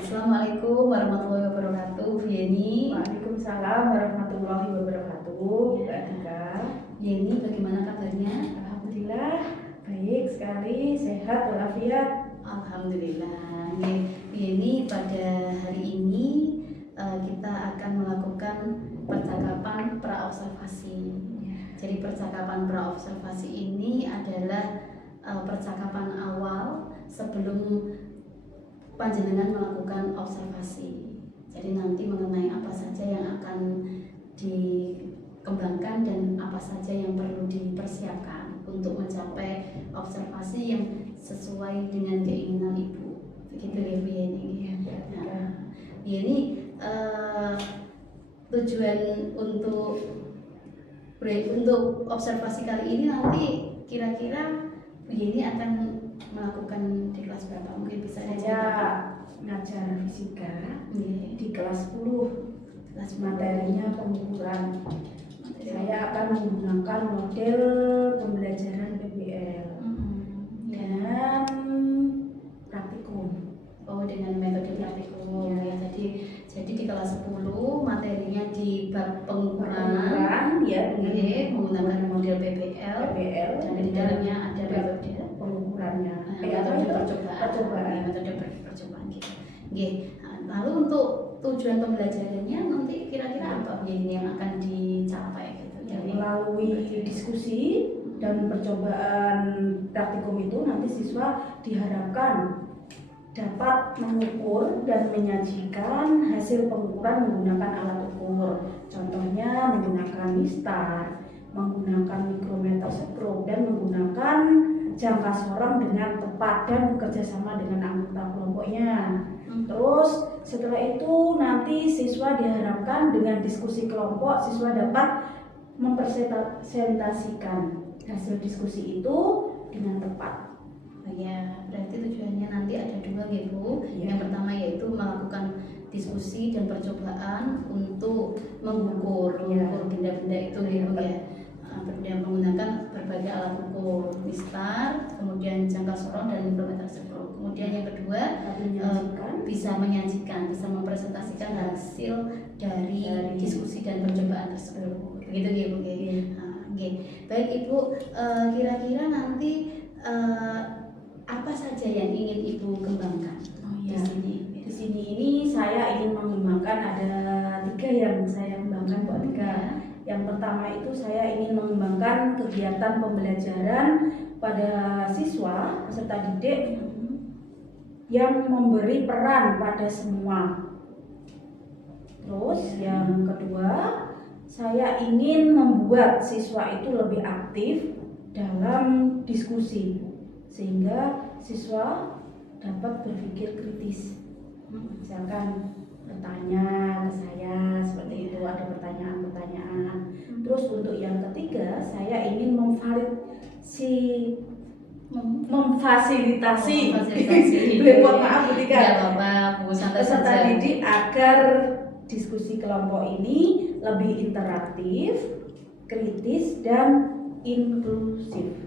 Assalamualaikum warahmatullahi wabarakatuh, Bu Yeni. Waalaikumsalam warahmatullahi wabarakatuh. Mbak Dika. Yeni, bagaimana kabarnya? Alhamdulillah baik sekali, sehat walafiat. Alhamdulillah. Bu Yeni, pada hari ini kita akan melakukan percakapan praobservasi. Jadi percakapan praobservasi ini adalah percakapan awal sebelum panjenengan melakukan observasi. Jadi nanti mengenai apa saja yang akan dikembangkan dan apa saja yang perlu dipersiapkan untuk mencapai observasi yang sesuai dengan keinginan Ibu. Begitu ya Bu Yeni. Nah, Yeni, tujuan untuk observasi kali ini nanti kira-kira Bu Yeni akan melakukan di kelas berapa? Mungkin bisa Saya ngajar fisika di kelas 10. kelas Materinya pengukuran. Saya akan menggunakan model pembelajaran PBL dan praktikum. Oh, dengan metode praktikum. Ya, jadi di kelas 10 materinya di bab pengukuran ya, menggunakan model PBL dan di dalamnya ada metode pengukurannya. Metode percobaan gitu. Lalu untuk tujuan pembelajarannya nanti kira-kira apa ini yang akan dicapai gitu? Melalui diskusi dan percobaan praktikum itu nanti siswa diharapkan dapat mengukur dan menyajikan hasil pengukuran menggunakan alat ukur. Contohnya menggunakan mistar, menggunakan mikrometer skop, dan menggunakan jangka sorong dengan tepat dan bekerja sama dengan anggota kelompoknya. Terus setelah itu nanti siswa diharapkan dengan diskusi kelompok siswa dapat mempresentasikan hasil diskusi itu dengan tepat. Ya, berarti tujuannya nanti ada dua ya Bu. Yang pertama yaitu melakukan diskusi dan percobaan untuk mengukur benda-benda itu ya Bu ya. Kemudian menggunakan berbagai alat ukur, mistar, kemudian jangka sorong dan mikrometer skop. Kemudian yang kedua bisa menyajikan, bisa mempresentasikan hasil dari diskusi dan percobaan tersebut. Begitu ya Bu. Baik Ibu, kira-kira nanti apa saja yang ingin Ibu kembangkan di sini? Di sini ini saya ingin mengembangkan ada 3 yang saya kembangkan buat Dika. Yang pertama itu saya ingin mengembangkan kegiatan pembelajaran pada siswa peserta didik yang memberi peran pada semua. Terus yang kedua, saya ingin membuat siswa itu lebih aktif dalam diskusi sehingga siswa dapat berpikir kritis. Misalkan bertanya ke saya seperti itu, ada pertanyaan-pertanyaan. Terus untuk yang ketiga, saya ingin memfasilitasi maaf peserta didik agar diskusi kelompok ini lebih interaktif, kritis, dan inklusif.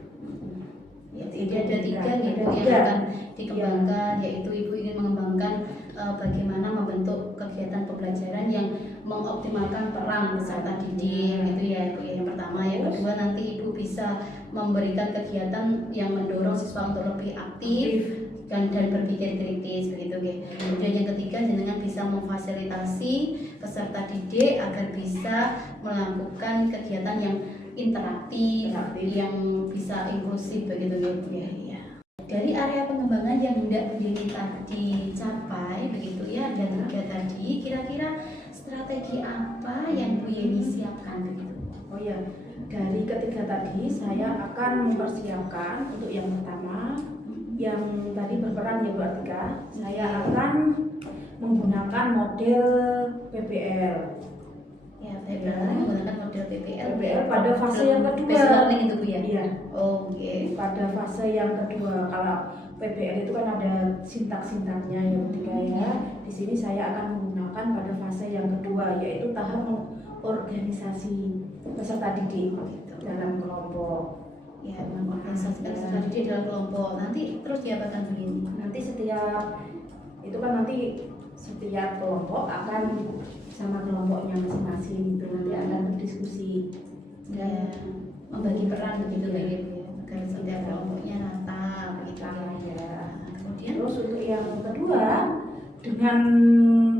Jadi ada 3 nih Bu yang akan dikembangkan, yaitu Ibu ingin mengembangkan bagaimana membentuk kegiatan pembelajaran yang mengoptimalkan peran peserta didik gitu ya Bu. Yang pertama, yang kedua nanti Ibu bisa memberikan kegiatan yang mendorong siswa untuk lebih aktif dan berpikir kritis begitu ya. Kemudian yang ketiga, jenengan bisa memfasilitasi peserta didik agar bisa melakukan kegiatan yang interaktif, yang bisa inklusif begitu ya. Dari area pengembangan yang hendak dicapai begitu ya, ada 3 tadi. Kira-kira strategi apa yang Bu Yeni siapkan begitu? Oh ya, dari ketiga tadi saya akan mempersiapkan untuk yang pertama yang tadi berperan ya Bu Atika. Saya akan menggunakan model PBL. Menggunakan model PBL pada fase yang kedua. Itu Bu ya? Iya. Pada fase yang kedua. Kalau PBL itu kan ada sintak-sintaknya ya Bu Atika ya. Di sini saya akan menggunakan pada fase yang kedua, yaitu tahap organisasi peserta didik dalam kelompok. Organisasi peserta didik dalam kelompok. Nanti terus diapakan begini? Nanti setiap itu kan nanti setiap kelompok akan sama kelompoknya masing-masing itu nanti akan berdiskusi Ya, membagi peran begitu kayak gitu ya, agar setiap kelompoknya rata begitu ya. Kemudian Terus untuk yang kedua, dengan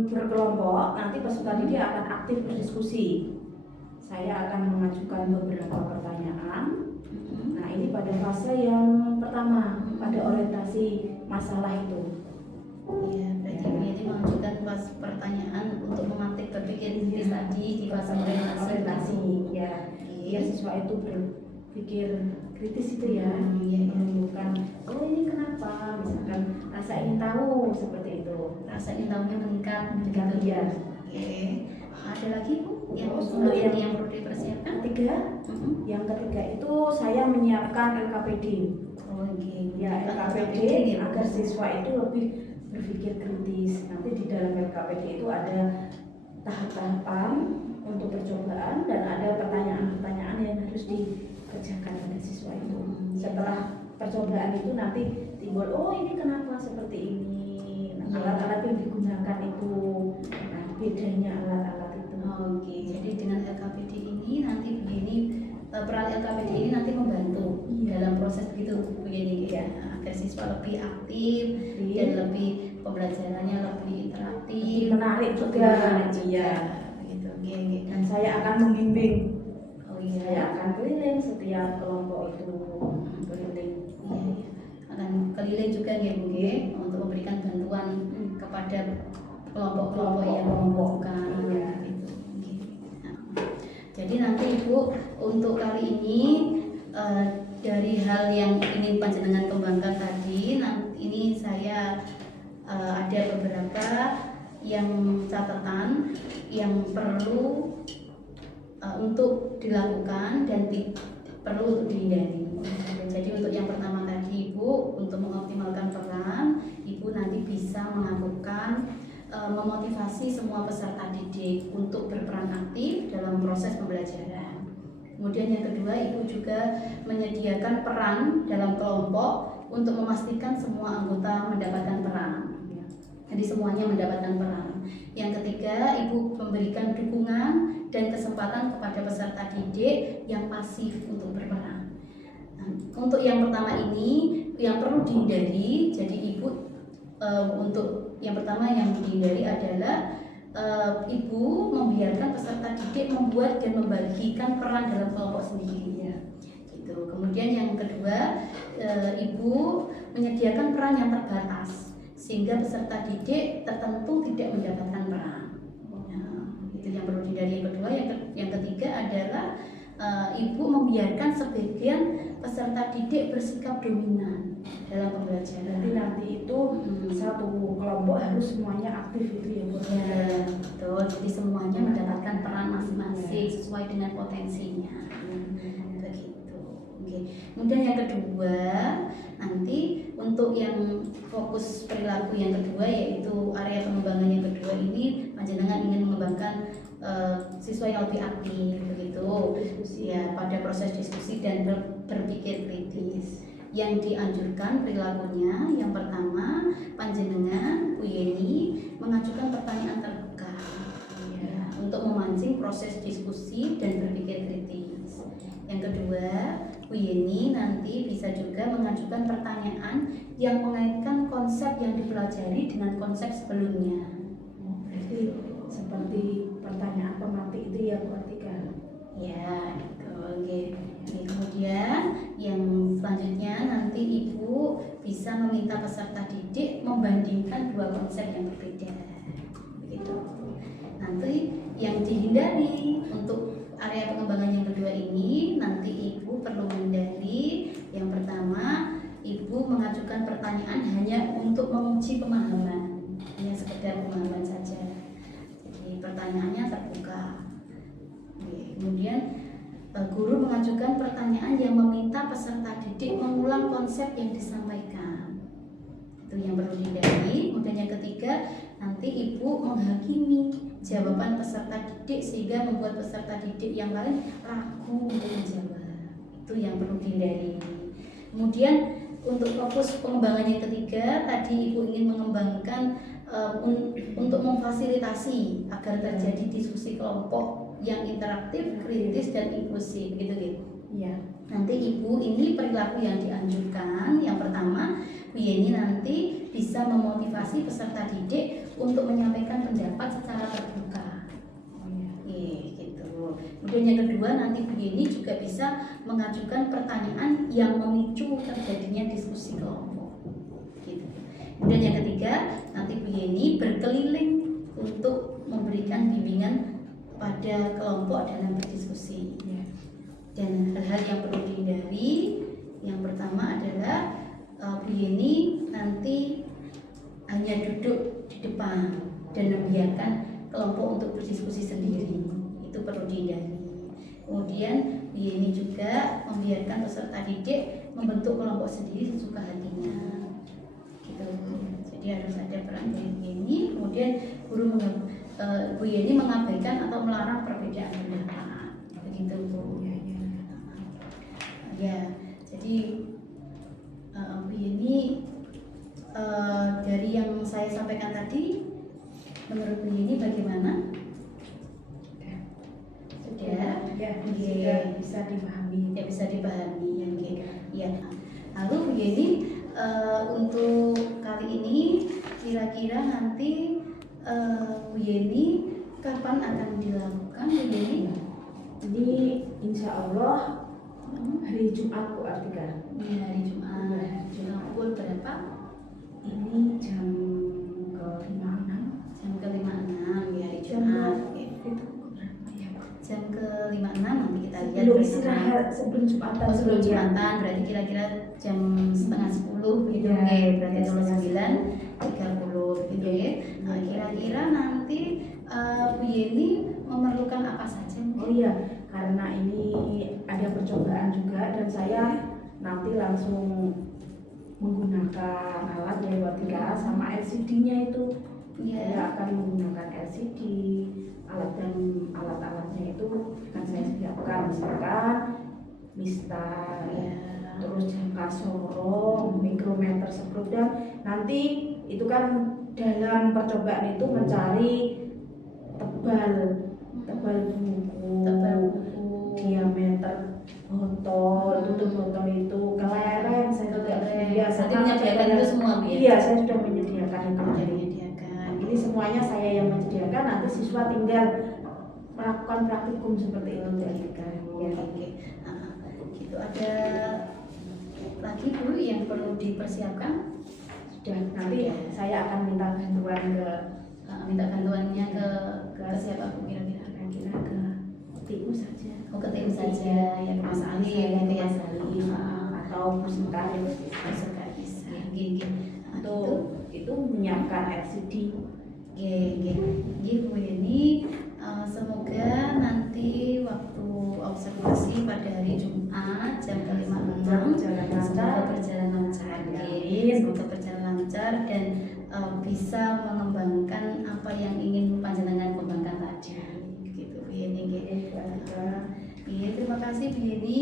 berkelompok nanti peserta didik akan aktif berdiskusi. Saya akan mengajukan beberapa pertanyaan. Nah, ini pada fase yang pertama, pada orientasi masalah itu. ya, berarti ini mengajukan pertanyaan untuk memantik berpikir kritis tadi di fase orientasi. Ya, ya siswa itu berpikir kritis itu ya, Iya. menunjukkan oh ini kenapa, misalkan rasa ingin tahu seperti itu. Rasa ingin tahunya meningkat Meningkat, begitu. iya. Oke. Ada lagi Bu yang Terus untuk untuk yang perlu dipersiapkan? Ketiga, yang ketiga itu saya menyiapkan LKPD. Oh, oke. Ya, LKPD agar siswa itu lebih berpikir kritis. Nanti di dalam LKPD itu ada tahap-tahapan untuk percobaan dan ada pertanyaan-pertanyaan yang harus dikerjakan oleh siswa itu. Setelah percobaan itu nanti timbul, oh ini kenapa seperti ini. Nah, alat-alat yang digunakan itu, nah bedanya alat-alat itu. Oke, jadi dengan LKPD ini nanti begini, peran LKPD ini nanti membantu dalam proses begitu begini ya, agar siswa lebih aktif dan lebih pembelajarannya lebih interaktif, Lebih menarik juga. Iya, begitu. Oke, oke. Dan saya akan membimbing. Oh Saya iya, akan keliling setiap kelompok itu, keliling. iya, iya. Akan keliling juga ya Bu ya, untuk memberikan bantuan kepada kelompok-kelompok yang membutuhkan. Iya. Gitu. Oke. Nah, jadi nanti Ibu untuk kali ini dari hal yang ingin panjenengan kembangkan tadi, ini saya ada beberapa yang catatan yang perlu untuk dilakukan dan perlu untuk dihindari. Jadi untuk yang pertama tadi Ibu, untuk mengoptimalkan peran, Ibu nanti bisa melakukan memotivasi semua peserta didik untuk berperan aktif dalam proses pembelajaran. Kemudian yang kedua, Ibu juga menyediakan peran dalam kelompok untuk memastikan semua anggota mendapatkan peran. Jadi semuanya mendapatkan peran. Yang ketiga, Ibu memberikan dukungan dan kesempatan kepada peserta didik yang pasif untuk berperan. Nah, untuk yang pertama ini yang perlu dihindari, jadi Ibu untuk yang pertama yang dihindari adalah Ibu membiarkan peserta didik membuat dan membagikan peran dalam kelompok sendiri. Gitu. Kemudian yang kedua, Ibu menyediakan peran yang terbatas sehingga peserta didik tertentu tidak mendapatkan peran. Itu yang perlu dihindari. Yang kedua, yang ketiga adalah Ibu membiarkan sebagian peserta didik bersikap dominan dalam pembelajaran. Jadi nanti itu satu kelompok harus semuanya aktif itu ya Bu. Ya, betul. Jadi semuanya mendapatkan peran masing-masing sesuai dengan potensinya. Begitu. Oke. Kemudian yang kedua, nanti untuk yang fokus perilaku yang kedua yaitu area pengembangan yang kedua ini, panjenengan ingin mengembangkan siswa yang lebih aktif begitu. Ya, pada proses diskusi dan berpikir kritis. Yang dianjurkan perilakunya yang pertama, panjenengan Bu Yeni mengajukan pertanyaan terbuka ya, untuk memancing proses diskusi dan berpikir kritis. Yang kedua, Bu Yeni nanti bisa juga mengajukan pertanyaan yang mengaitkan konsep yang dipelajari dengan konsep sebelumnya. Berarti seperti pertanyaan pemantik itu ya Bu Atika. Ya, gitu. Oke. Kemudian yang selanjutnya nanti Ibu bisa meminta peserta didik membandingkan dua konsep yang berbeda. Begitu. Nanti yang dihindari untuk area pengembangan yang kedua ini, nanti Ibu perlu menghindari yang pertama, Ibu mengajukan pertanyaan hanya untuk menguji pemahaman, hanya sekedar pemahaman saja. Jadi pertanyaannya terbuka. Kemudian guru mengajukan pertanyaan yang meminta peserta didik mengulang konsep yang disampaikan. Itu yang perlu dihindari. Kemudian yang ketiga, nanti Ibu menghakimi jawaban peserta didik sehingga membuat peserta didik yang lain ragu untuk menjawab. Itu yang perlu dihindari. Kemudian untuk fokus pengembangan yang ketiga, tadi Ibu ingin mengembangkan untuk memfasilitasi agar terjadi diskusi kelompok yang interaktif, kritis dan inklusif gitu. Iya. Nanti Ibu ini perilaku yang dianjurkan. Yang pertama, Bu Yeni nanti bisa memotivasi peserta didik untuk menyampaikan pendapat secara terbuka. Gitu. Kemudian yang kedua, nanti Bu Yeni juga bisa mengajukan pertanyaan yang memicu terjadinya diskusi kelompok. Gitu. Kemudian yang ketiga, nanti Bu Yeni berkeliling untuk memberikan bimbingan pada kelompok dalam berdiskusi. Dan hal-hal yang perlu dihindari, yang pertama adalah Bu Yeni nanti hanya duduk di depan dan membiarkan kelompok untuk berdiskusi sendiri, itu perlu dihindari. Kemudian Bu Yeni juga membiarkan peserta didik membentuk kelompok sendiri sesuka hatinya, gitu. Jadi harus ada peran Bu Yeni. Kemudian Bu Yeni mengabaikan atau melarang perbedaan pendapat, begitu Bu. Ya, jadi Bu Yeni dari yang saya sampaikan tadi, menurut Bu Yeni bagaimana? Sudah? Ya, Oke. bisa dipahami. Ya, bisa dipahami. Oke. Ya. Lalu Bu Yeni untuk kali ini kira-kira nanti Bu Yeni kapan akan dilakukan, Bu Yeni? Ini insya Allah hari Jumat Bu Artika. Ya, hari Jumat. Pukul berapa? Ini jam ke-5.6. Jam ke-5.6 ya, hari Jumat. Jam ke-5.6 nanti kita lihat. Sebelum istirahat, sebelum Jumatan. Sebelum Jumatan, berarti kira-kira jam setengah 10 gitu Ya, ya. Berarti ya, jam setengah 9.30 gitu ya. Nah, kira-kira nanti Bu Yeni memerlukan apa saja? Oh iya, karena ini ada percobaan juga dan saya nanti langsung menggunakan alat ya Bu Artika sama LCD-nya itu. Saya akan menggunakan LCD, alat-alatnya itu akan saya siapkan, misalkan mistar, terus jangka sorong, mikrometer semprot, dan nanti itu kan dalam percobaan itu mencari tebal buku, diameter botol, tutup botol itu, kelereng saya juga menyediakan itu semua Bu ya? Iya, saya sudah menyediakan itu. Jadi semuanya saya yang menyediakan, nanti siswa tinggal melakukan praktikum seperti itu Bu Artika. Oke. Gitu, ada lagi Bu yang perlu dipersiapkan? Sudah, nanti saya akan minta bantuannya ke siapa Bu kira-kira? Kira-kira ke TU saja. Oh, ke tim saja ya, ke Mas Ali ya, gitu ya. Atau Pusaka ya. Pusaka bisa. Gini. Itu menyiapkan LCD. Bu Yeni, semoga nanti waktu observasi pada hari Jumat jam ke-5.6 semoga berjalan lancar. Semoga berjalan lancar dan bisa mengembangkan apa yang ingin panjenengan kembangkan tadi. Gitu Bu Yeni. Terima kasih Bu Yeni.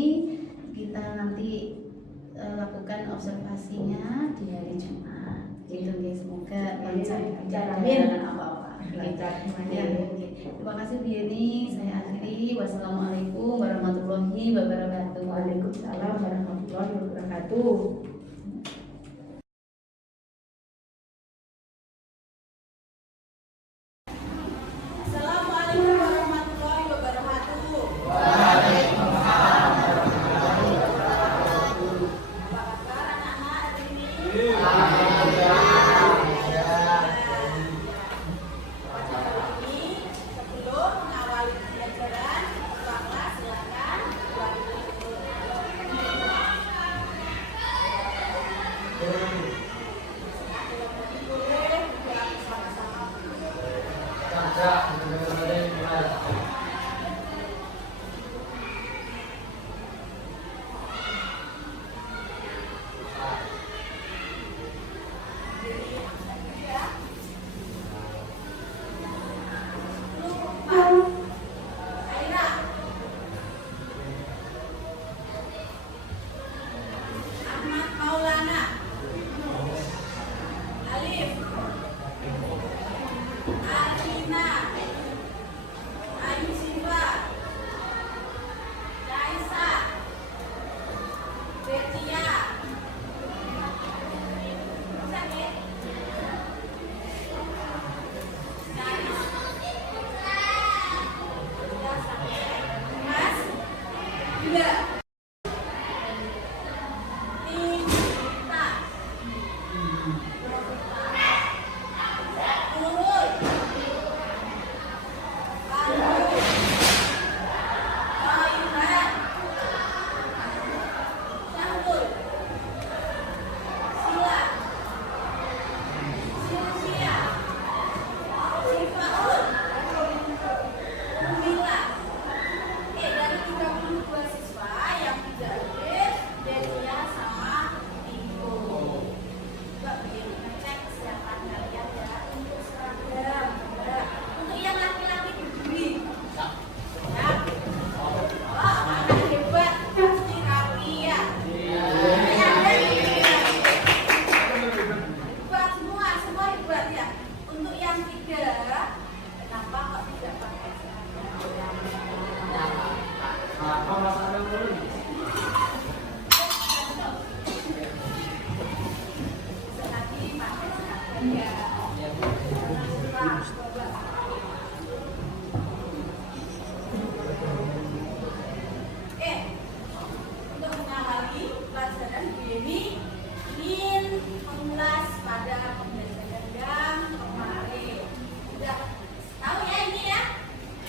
Kita nanti lakukan observasinya di hari Jumat. Gitu semoga lancar, tidak ada apa-apa. Terima kasih Bu Yeni. Saya akhiri. Wassalamualaikum warahmatullahi wabarakatuh. Waalaikumsalam warahmatullahi wabarakatuh. Untuk mengawali pelajaran ini ingin mengulas pada pembelajaran yang kemarin. Sudah tahu ya ini ya?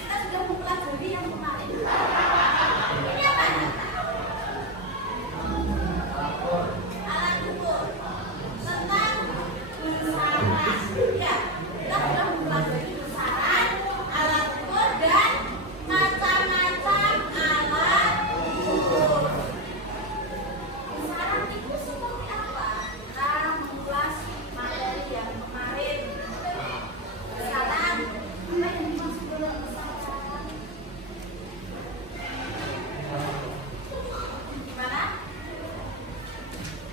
Kita sudah mempelajari yang kemarin. Ini apa? Alat ukur tentang besaran. Ya, kita sudah mempelajari besaran, alat ukur dan macam-macam alat ukur. Besaran itu seperti apa? Kita mengulas materi yang kemarin. Besaran, apa yang dimaksud dengan besaran? Gimana?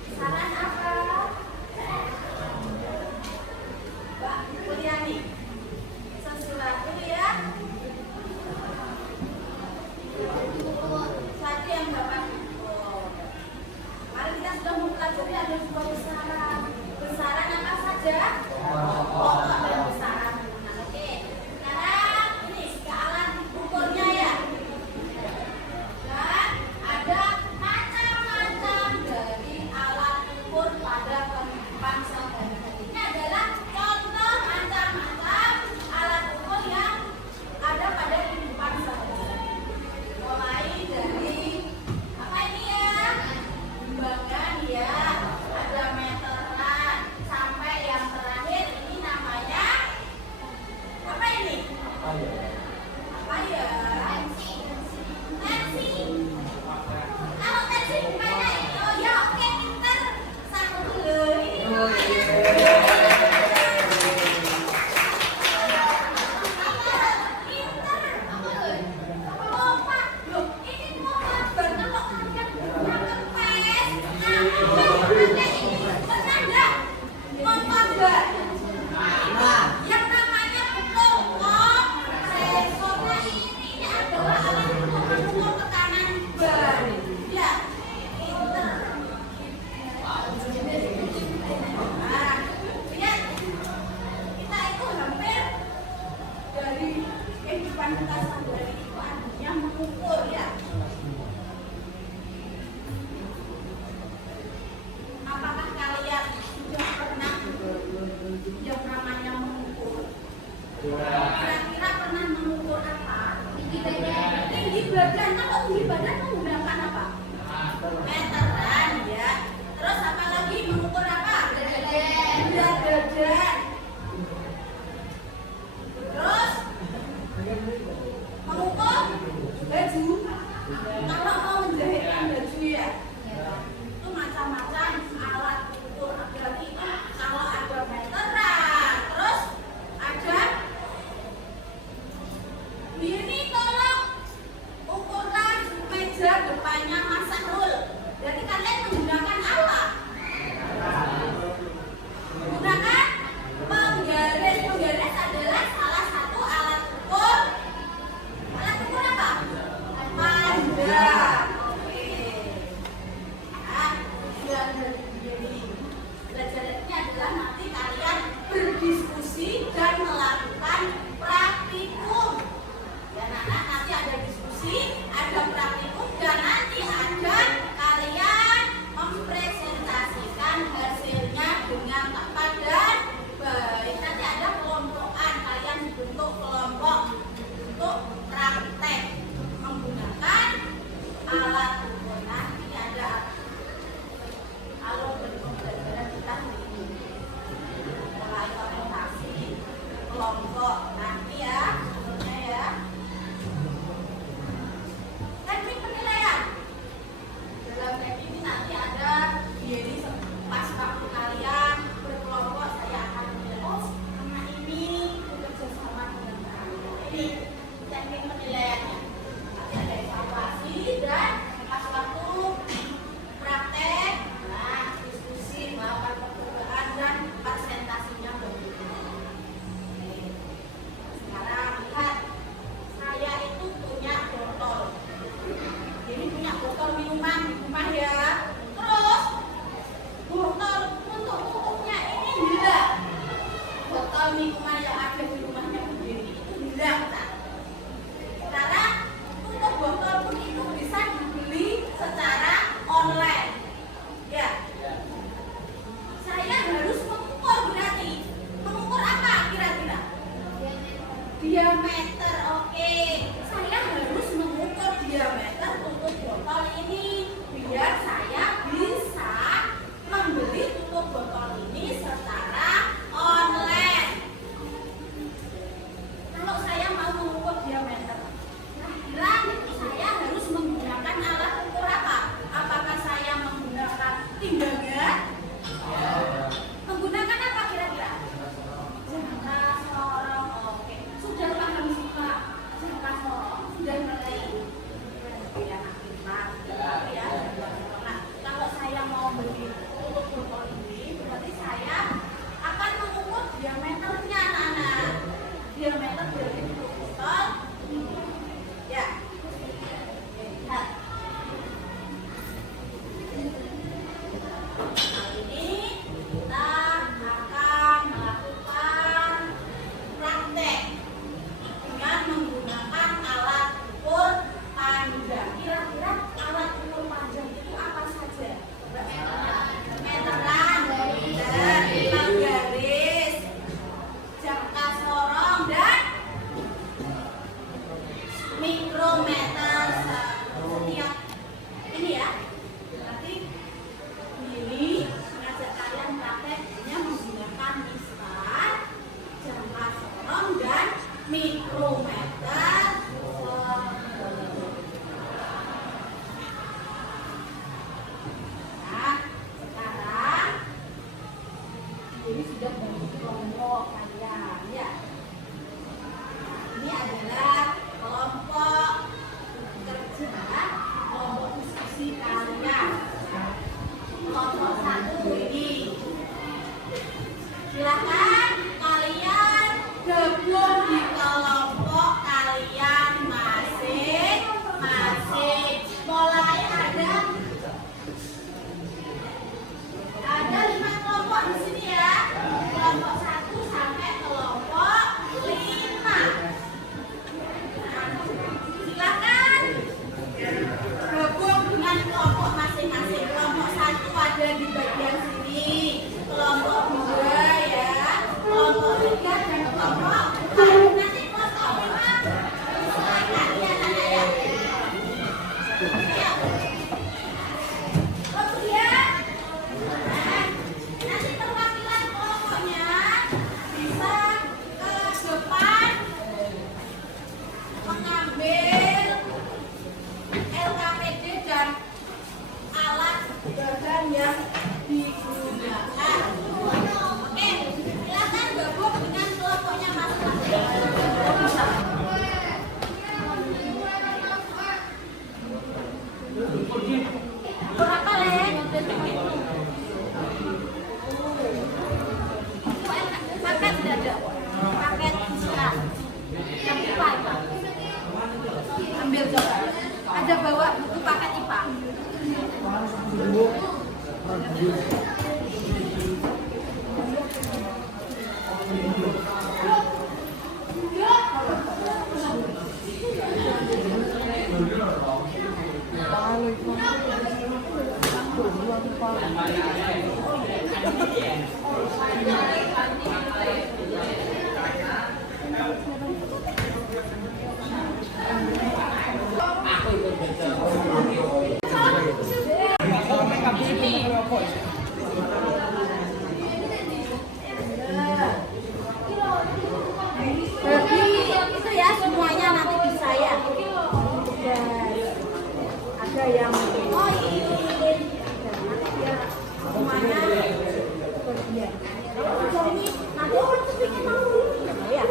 Besaran apa? Mbak Kuliani, sesuatu ya? Sesuatu yang dapat diukur. Mari kita sudah mempelajari ada dua besaran. Besaran apa saja? Pokok dan besaran. Nah, oke. Sekarang ini alat ukurnya ya. Dan ada macam-macam dari alat ukur pada kehidupan sehari-hari. Ini adalah contoh macam-macam alat ukur yang ada pada kehidupan sehari-hari. Mulai dari apa ini ya? Timbangan ya, ada meteran, sampai yang terakhir ini namanya apa ini? Apa ya? Tensi. Kalau tensi bukannya ini, oh ya oke pinter. Satu dulu ini yang namanya pelongkok, resornya ini adalah alat ukur tekanan ban. Ya, pinter. Nah, lihat kita itu hampir dari kehidupan kita sehari-hari itu yang mengukur ya. Apakah kalian sudah pernah yang namanya mengukur? Kira-kira pernah mengukur apa? Tinggi badan. Kalau tinggi badan menggunakan apa? Meteran ya. Terus apa lagi mengukur apa? Berat badan. Terus mengukur baju. Kalau mau menjahitkan baju ya. Itu macam-macam alat ukur. Berarti kalau ada meteran, terus ada ini tolong ukurlah meja depannya Mas Sahrul. Jadi kalian menggunakan apa? Menggunakan penggaris. Penggaris adalah salah satu alat ukur. Alat ukur apa? Panda. Oke. Nah, sudah begini. Belajarnya adalah nanti kalian berdiskusi dan melakukan praktikum. Ya anak-anak, nanti ada diskusi, ada praktikum, dan nanti ada kalian mempresentasikan hasilnya dengan tepat dan baik. Nanti ada kelompokan, kalian dibentuk kelompok untuk praktek menggunakan alat ukur. Nanti ada alur pembelajaran kita ini. Mulai orientasi kelompok nanti ya, sebelumnya ya. Teknik penilaian. Dalam teknik ini nanti ada jadi pas waktu kalian berkelompok saya akan menilai oh anak ini bekerja sama dengan anak ini. Teknik penilaiannya nanti ada evaluasi dan pas waktu praktek, nah diskusi melakukan percobaan dan presentasinya begitu. Sekarang lihat, saya itu punya botol. sudah mulai ya ya. Nah, kalau saya mau beli untuk botol ini, berarti saya akan mengukur diameternya anak-anak. Diameter dari botol ya. Lihat. Kali ini kita akan melakukan praktek dengan menggunakan alat ukur panjang. Kira-kira alat ukur panjang itu apa saja? Meteran, lima garis, jangka sorong dan mikrometer. Setiap ini ya. Berarti ini mengajak kalian prakteknya menggunakan mistar, jangka sorong dan mikrometer. Nah, sekarang ini sudah bentuk kelompok kalian ya. Nah, ini adalah kelompok kerja, kelompok diskusi kalian. Kelompok satu ini. Silakan kalian gabung di kelompok kalian masing-masing. Mulai ada 5 kelompok di sini ya. Kelompok 1 sampai kelompok 5. Silakan gabung dengan kelompok masing-masing. Kelompok 1 ada di bagian sini, kelompok 2 ya, kelompok 3 dan kelompok 4. Nanti kelompok 5 disesuaikan ya anak ya. Ayo. Kemudian nanti perwakilan kelompoknya bisa ke depan mengambil LKPD dan alat bahan yang digunakan. Oke, silakan gabung dengan kelompoknya masing-masing. Berapa Len? Paket sudah ada. Paket bisa. Yang IPA IPA. Ambil coba. Ada bawa buku paket IPA. Itu ya semuanya nanti bisa ya. Ada yang semuanya bagian. Kalau sudah ini nanti orang kepingin mau ya.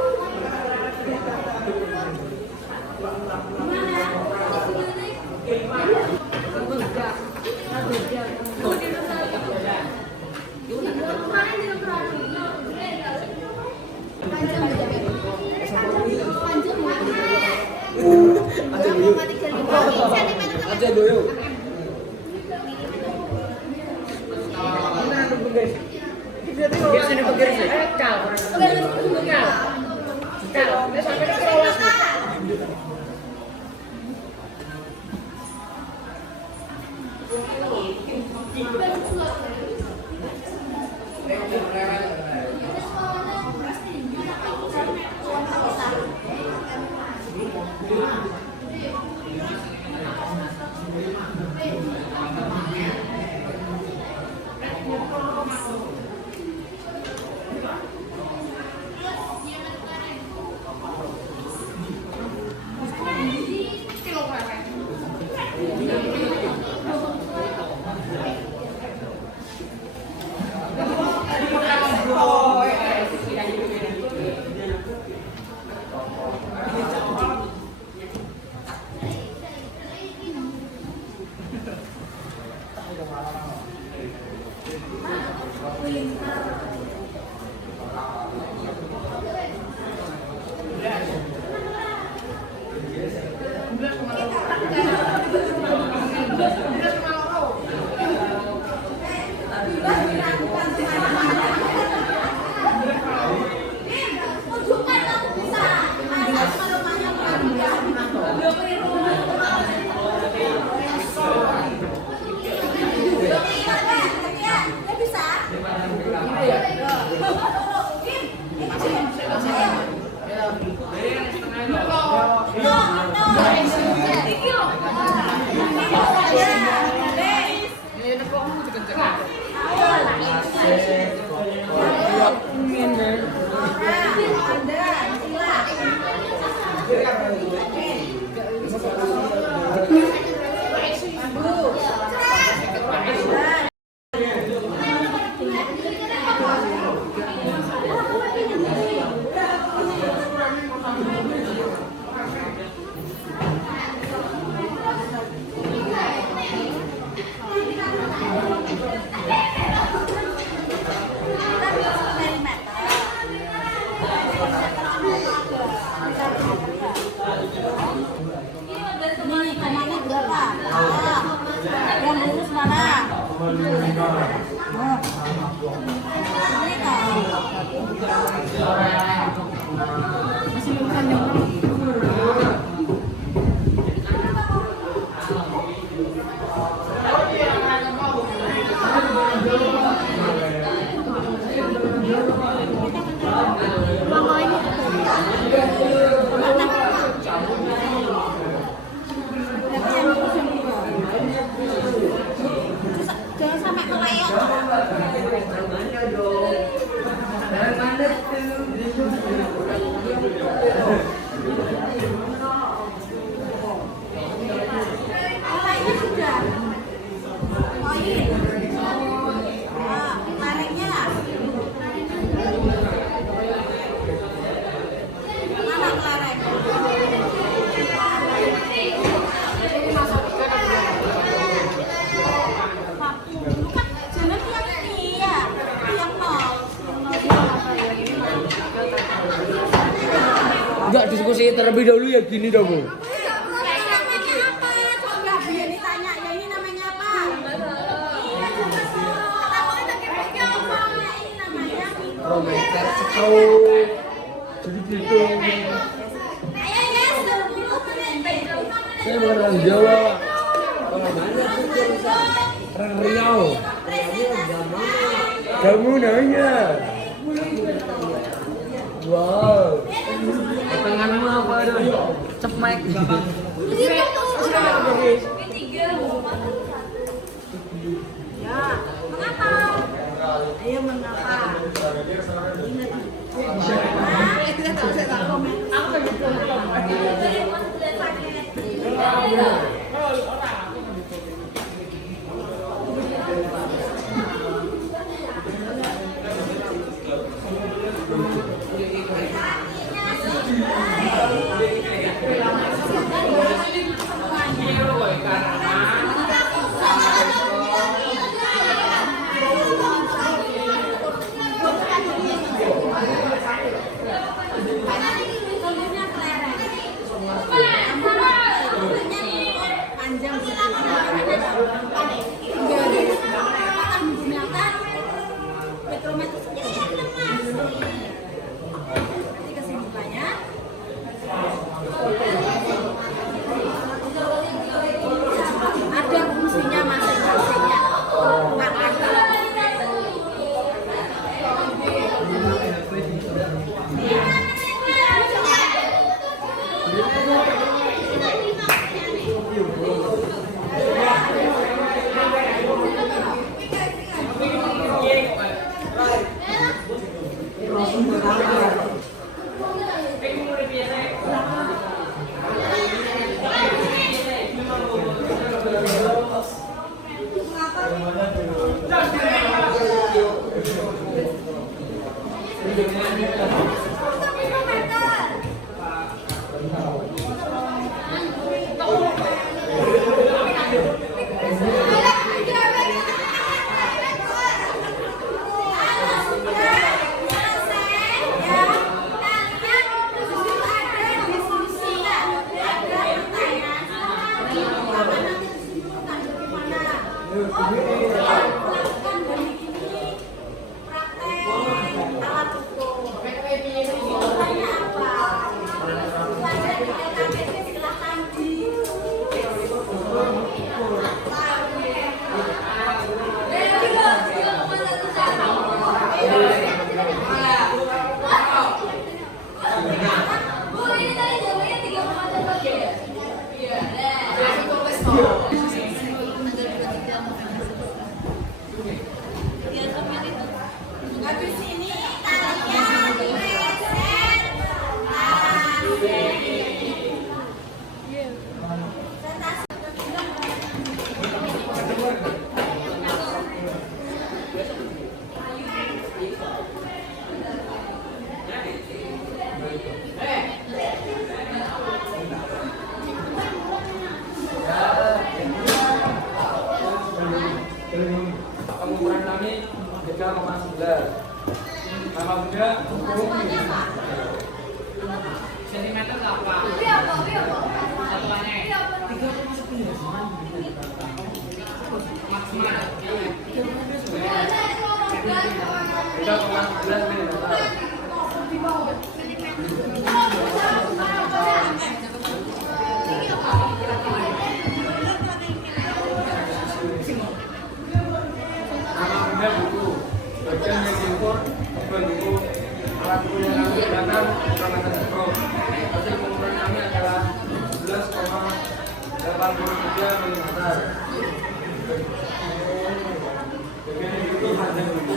Aja dulu. Sini pergi sini. Ini kemana berapa? Yang lurus mana? Ini masih lurusan yang jangan sampai kelayang. Kelayangnya sudah. Poin. Nah, tariknya. Mana kelareng? Jangan yang ini ya, yang nol. Enggak diskusi terlebih dahulu ya gini dong Bu. Namanya apa? Coba biar ditanya, ya ini namanya apa? Iya, coba takutnya pakai apa? Ini namanya Mikrometer screw. Jadi gitu. Ayo ya, sebelum Saya bukan orang Jawa. Orang Riau. Kamu nanya. Wow. Tanganmu apa dong? Cemek. Ya, mengapa? Ayo mengapa? Panjang akan menggunakan mikrometer sendiri yang lemas. Nanti kesimpulannya ada fungsinya masing-masingnya. melakukan hari ini praktek alat ukur. Tujuannya apa? Supaya di LKPD silahkan di habis ini kalian Pengukuran kami 3,9. Sama juga sentimeter apa? Satuannya 3,9 maksimal. 3,11 mm. Nama benda buku, bagian yang diukur, beban buku, alat ukur yang kami gunakan, parameter skop. Hasil pengukuran kami adalah 11,83 mm. Bagian yang diukur, panjang buku,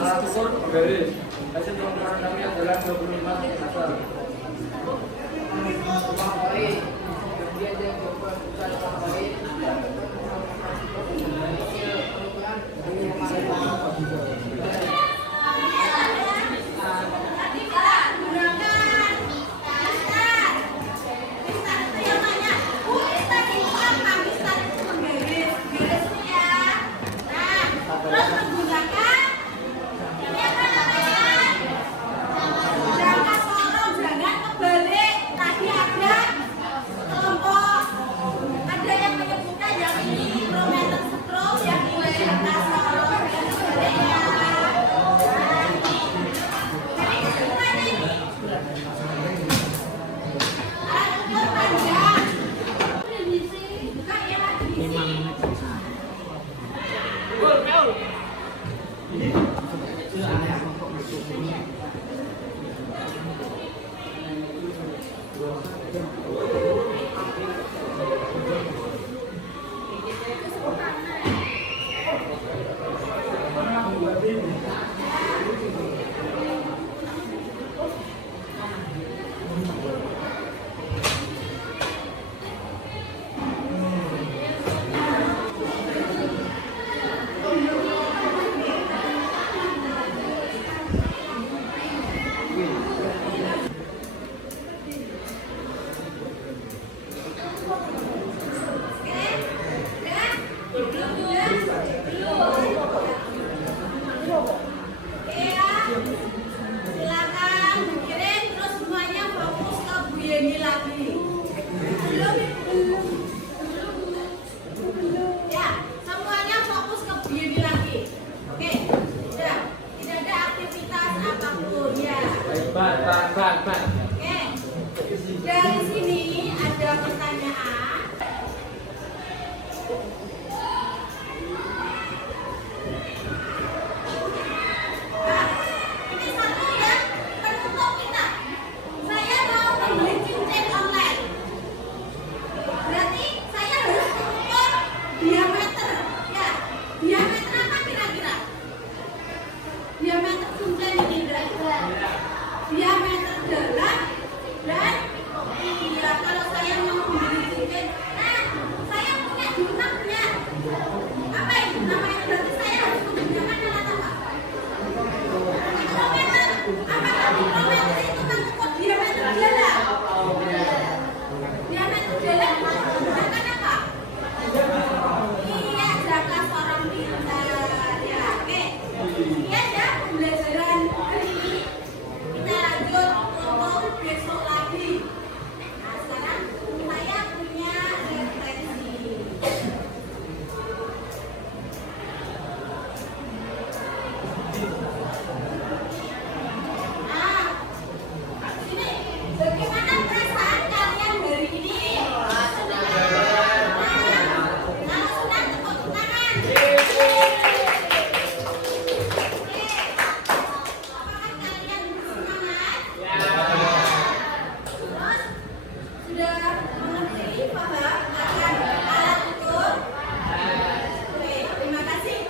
alat ukur, garis. Hasil pengukuran kami adalah 25 meter. Oke, dari sini ada pertanyaan. Nah, ini satu ya, penutup kita. Saya mau membeli cincin online. Berarti saya harus mengukur diameter. Ya, diameter apa kira-kira? Diameter cincin ini berapa? Diameter dalam dan iya kalau saya mau membeli cincin, saya punya jurnalnya. Apa itu namanya? Berarti saya harus menggunakan alat apa? Mikrometer. Apakah mikrometer itu mengukur diameter dalam? Diameter dalam menggunakan apa? Iya, jaka seorang pintar. Ya, oke. Iya ya pembelajaran hari ini. Kita lanjut untuk besok lagi. Nah, sekarang saya punya referensi. kasih, paham akan alat ukur? Oke, terima kasih.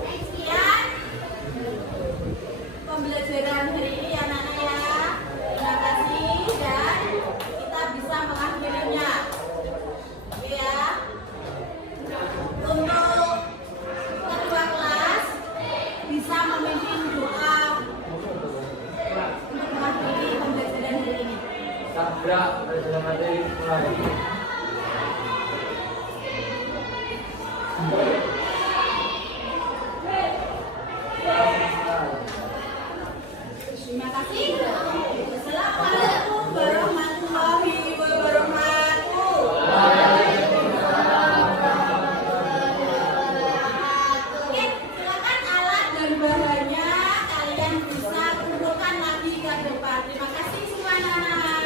Sekian pembelajaran hari ini anak-anak ya. Terima kasih dan kita bisa mengakhirinya. Oke ya. Untuk ketua kelas bisa memimpin doa untuk mengakhiri pembelajaran hari ini. Tabrak dalam materi mulai. Terima kasih. Assalamualaikum warahmatullahi wabarakatuh. Oke, silakan alat dan bahannya kalian bisa kumpulkan lagi ke depan. Terima kasih semua anak-anak.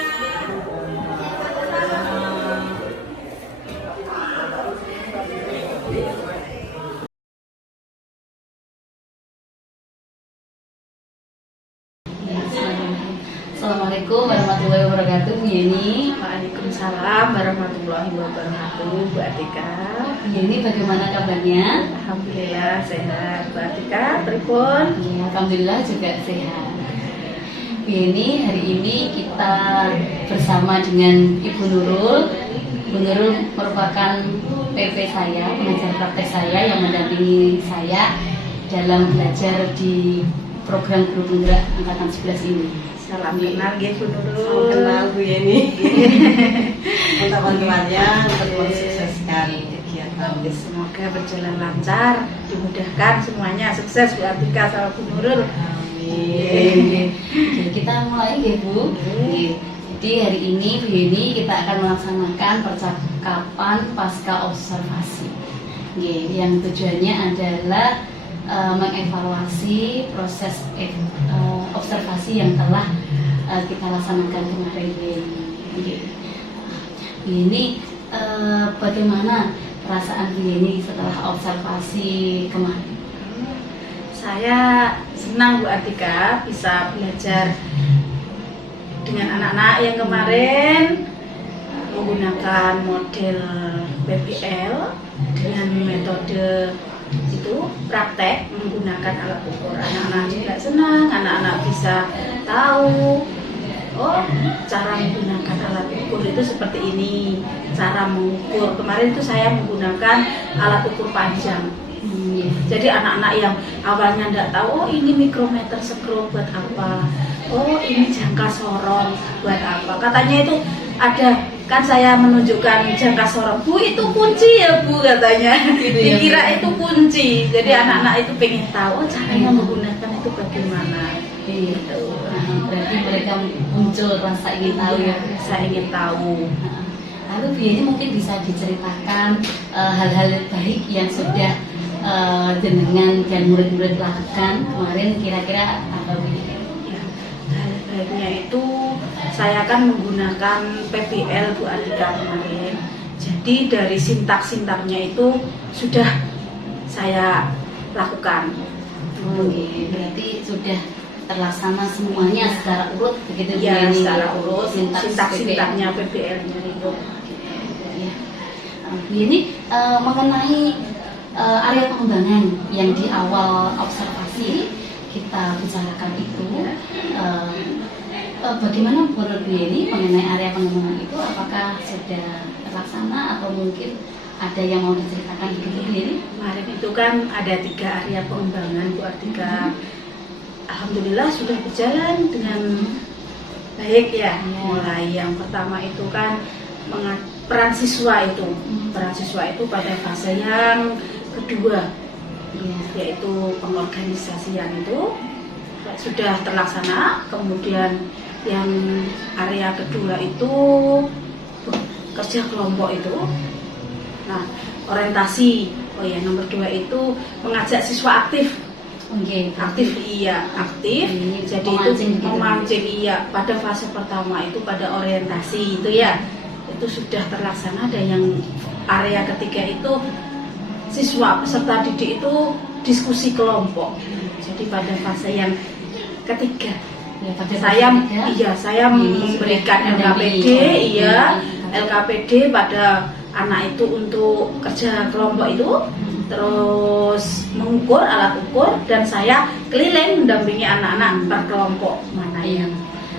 Assalamualaikum warahmatullahi wabarakatuh, Bu Yeni. Waalaikumsalam warahmatullahi wabarakatuh, Bu Atika. Bu Yeni, bagaimana kabarnya? Alhamdulillah sehat, Bu Atika. Pripun? Ya, alhamdulillah juga sehat. Bu Yeni, hari ini kita bersama dengan Ibu Nurul. Ibu Nurul merupakan PP saya, pengajar praktek saya yang mendampingi saya dalam belajar di program Guru Penggerak Angkatan 11 ini. Salam kenal nggih Bu Salam Nurul. kenal Bu Yeni. Untuk teman-temannya untuk mensukseskan kegiatan. Semoga berjalan lancar, dimudahkan semuanya, sukses Bu Atika sama Bu Nurul. Oke, kita mulai ya Bu. Oke. Jadi hari ini Bu Yeni kita akan melaksanakan percakapan pasca observasi. Oke, yang tujuannya adalah mengevaluasi proses observasi yang telah kita laksanakan kemarin. Ini bagaimana perasaan Bu Yeni setelah observasi kemarin? Saya senang Bu Atika bisa belajar dengan anak-anak yang kemarin menggunakan model PBL dengan metode itu praktek menggunakan alat ukur. Anak-anak juga senang, anak-anak bisa tahu oh cara menggunakan alat ukur itu seperti ini, cara mengukur. Kemarin itu saya menggunakan alat ukur panjang. Jadi anak-anak yang awalnya tidak tahu, oh ini mikrometer skru buat apa, oh ini jangka sorong buat apa. Katanya itu ada, kan saya menunjukkan jangka sorong, Bu itu kunci ya Bu katanya. Dikira itu kunci. Jadi anak-anak itu pengen tahu oh, caranya menggunakan itu bagaimana. Gitu. Berarti mereka muncul rasa ingin tahu ya. Saya ingin tahu. Lalu Bu Yeni mungkin bisa diceritakan hal-hal baik yang sudah jenengan dan murid-murid lakukan kemarin, kira-kira apa Bu Yeni? Hal baiknya itu saya akan menggunakan PBL Bu Atika kemarin. Jadi dari sintak-sintaknya itu sudah saya lakukan. Oke, berarti sudah terlaksana semuanya secara urut begitu Bu Ya, Yeni? secara urut sintak-sintaknya. sintak-sintaknya PBL-nya itu. Ya. Bu Yeni, mengenai area pengembangan yang di awal observasi kita bicarakan itu, bagaimana menurut Bu Yeni mengenai area pengembangan itu? Apakah sudah terlaksana atau mungkin ada yang mau diceritakan begitu Bu Yeni? Kemarin itu kan ada 3 area pengembangan Bu Atika. Alhamdulillah sudah berjalan dengan baik ya. Mulai yang pertama itu kan peran siswa itu. Peran siswa itu pada fase yang kedua, yaitu pengorganisasian itu sudah terlaksana. Kemudian yang area kedua itu kerja kelompok itu. Nah, orientasi. Oh ya, nomor 2 itu mengajak siswa aktif. Aktif. Jadi itu memancing iya. Pada fase pertama itu pada orientasi itu ya, itu sudah terlaksana. Dan yang area ketiga itu siswa peserta didik itu diskusi kelompok. Jadi pada fase yang ketiga Ya, pada Saya kelas 3, saya ini memberikan sudah LKPD, mendampingi. iya, LKPD pada anak itu untuk kerja kelompok itu, terus mengukur alat ukur, dan saya keliling mendampingi anak-anak per kelompok mana Iya. yang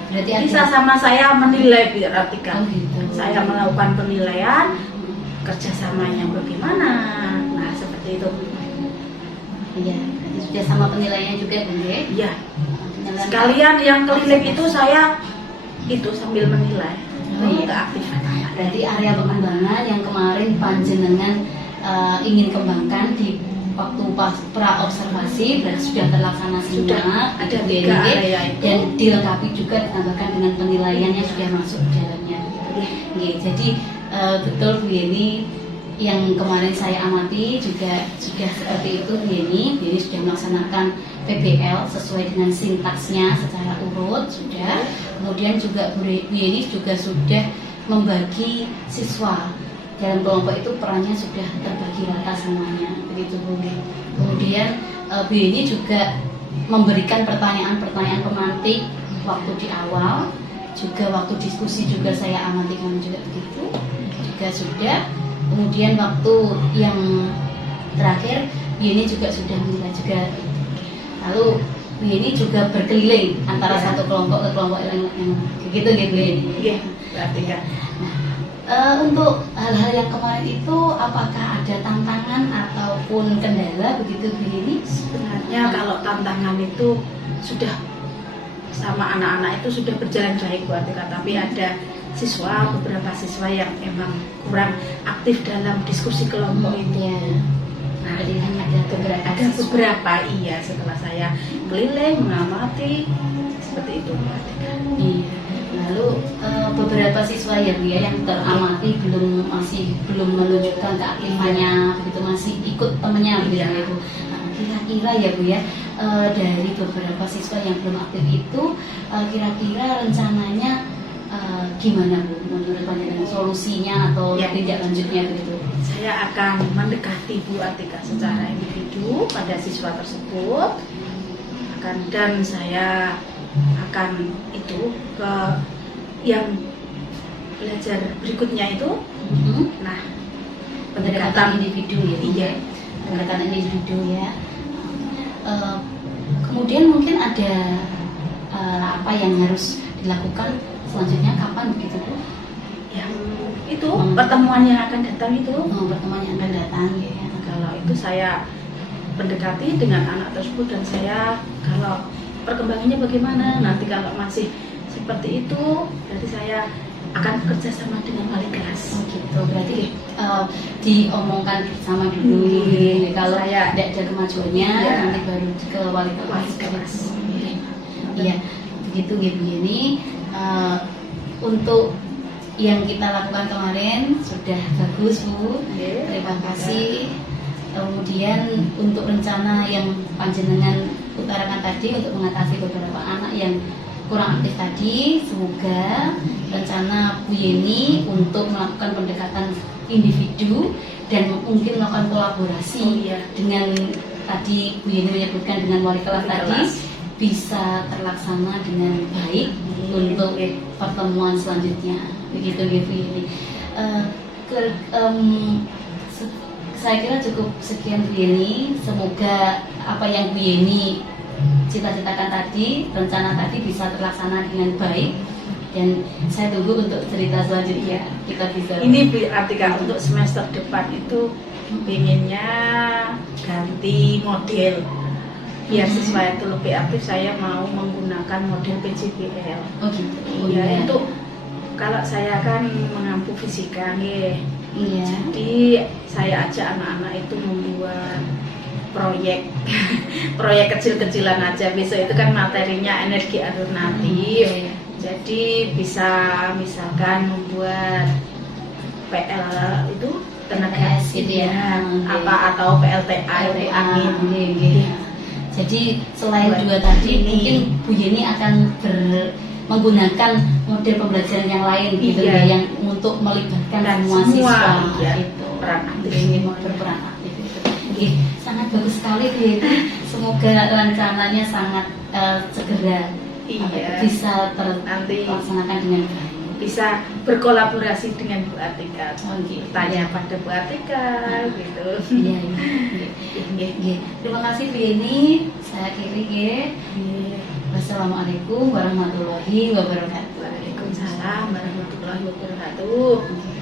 Berarti bisa ada sama saya menilai perhatikan. Oh, gitu. Saya melakukan penilaian kerjasamanya bagaimana. Nah seperti itu. Iya, berarti sudah sama penilaiannya juga kan ya? Iya. Penilaian- Sekalian yang keliling itu saya itu sambil menilai. Oh, iya. Keaktifan anak. Berarti area pengembangan yang kemarin panjenengan ingin kembangkan di waktu pas pra observasi berarti sudah terlaksana Sudah semua, ada gitu, 3 ya, area itu. dan dilengkapi juga ditambahkan dengan penilaiannya sudah masuk di dalamnya. Oke, jadi betul Bu Yeni, yang kemarin saya amati juga sudah seperti itu Bu Yeni. Bu Yeni sudah melaksanakan PBL sesuai dengan sintaksnya secara urut sudah. Kemudian juga Bu Yeni juga sudah membagi siswa dalam kelompok itu, perannya sudah terbagi rata semuanya, begitu Bu. Kemudian Bu Yeni juga memberikan pertanyaan-pertanyaan pemantik waktu di awal, juga waktu diskusi juga saya amati kemarin juga begitu, juga sudah. Kemudian waktu yang terakhir Bu Yeni juga sudah menilai juga. Lalu Bu Yeni juga berkeliling antara Ya. satu kelompok ke kelompok yang begitu gitu Bu Yeni. Iya, berarti kan. Untuk hal-hal yang kemarin itu apakah ada tantangan ataupun kendala begitu Bu Yeni? Sebenarnya kalau tantangan itu sudah sama anak-anak itu sudah berjalan baik Bu Atika, tapi ada beberapa siswa yang emang kurang aktif dalam diskusi kelompok itu. Ya. Nah, Jadi hanya ada beberapa ada siswa. beberapa iya setelah saya keliling mengamati seperti itu Bu Atika. Iya. Lalu beberapa siswa ya Bu ya yang teramati belum menunjukkan keaktifannya, begitu masih ikut temennya begitu Iya. ya Bu. Nah, kira-kira ya Bu ya, dari beberapa siswa yang belum aktif itu kira-kira rencananya gimana Bu menurut panjenengan, solusinya atau Ya. tindak lanjutnya begitu? Saya akan mendekati Bu Atika secara individu pada siswa tersebut, dan saya akan itu ke yang belajar berikutnya itu. Nah, Pendekatan individu ya Bu? Iya. Pendekatan individu ya. Kemudian mungkin ada apa yang harus dilakukan selanjutnya, kapan begitu Bu? yang itu pertemuan yang akan datang itu. Pertemuan yang akan datang ya. Kalau itu saya mendekati dengan anak tersebut, dan saya kalau perkembangannya bagaimana nanti, kalau masih seperti itu berarti saya akan bekerja sama dengan wali kelas. Oh gitu, berarti diomongkan sama dulu. Hmm. Kalau Saya- tidak ada kemajuannya Iya. nanti baru ke wali kelas. Wali kelas. Iya, begitu gitu ini. Untuk yang kita lakukan kemarin sudah bagus Bu. Terima kasih. Kemudian untuk rencana yang panjenengan utarakan tadi untuk mengatasi beberapa anak yang kurang aktif tadi, semoga rencana Bu Yeni untuk melakukan pendekatan individu dan mungkin melakukan kolaborasi Oh, iya. dengan tadi Bu Yeni menyebutkan dengan wali kelas Wali tadi kelas. bisa terlaksana dengan baik untuk pertemuan selanjutnya, begitu Bu Yeni. Saya kira cukup sekian Bu Yeni. Semoga apa yang Bu Yeni cita-citakan tadi, rencana tadi bisa terlaksana dengan baik. Dan saya tunggu untuk cerita selanjutnya. Kita bisa. Ini Atika untuk semester depan itu pengennya ganti model biar siswa itu lebih aktif. Saya mau menggunakan model PJBL. Oh gitu. Oh, Ya, iya. itu kalau saya kan mengampu fisika nih. Iya. Jadi saya ajak anak-anak itu membuat proyek proyek kecil-kecilan aja. Besok itu kan materinya energi alternatif. Iya. Jadi bisa misalkan membuat PL itu tenaga PLTS gitu ya. apa atau PLTA itu angin. Iya. Jadi selain dua tadi, Ini. mungkin Bu Yeni akan menggunakan model pembelajaran yang lain gitu Iya. ya, yang untuk melibatkan Dan semua semua, siswa iya, itu. peran aktif. Ingin berperan aktif itu. Oke, sangat bagus sekali Bu Yeni. Semoga rencananya sangat segera Iya. bisa Nanti terlaksanakan dengan baik. bisa berkolaborasi dengan Bu Atika. Oh, gitu. Tanya pada Bu Atika gitu. Iya, iya. Terima kasih Bu Yeni. Saya akhiri ya. Wassalamualaikum warahmatullahi wabarakatuh. Waalaikumsalam warahmatullahi wabarakatuh.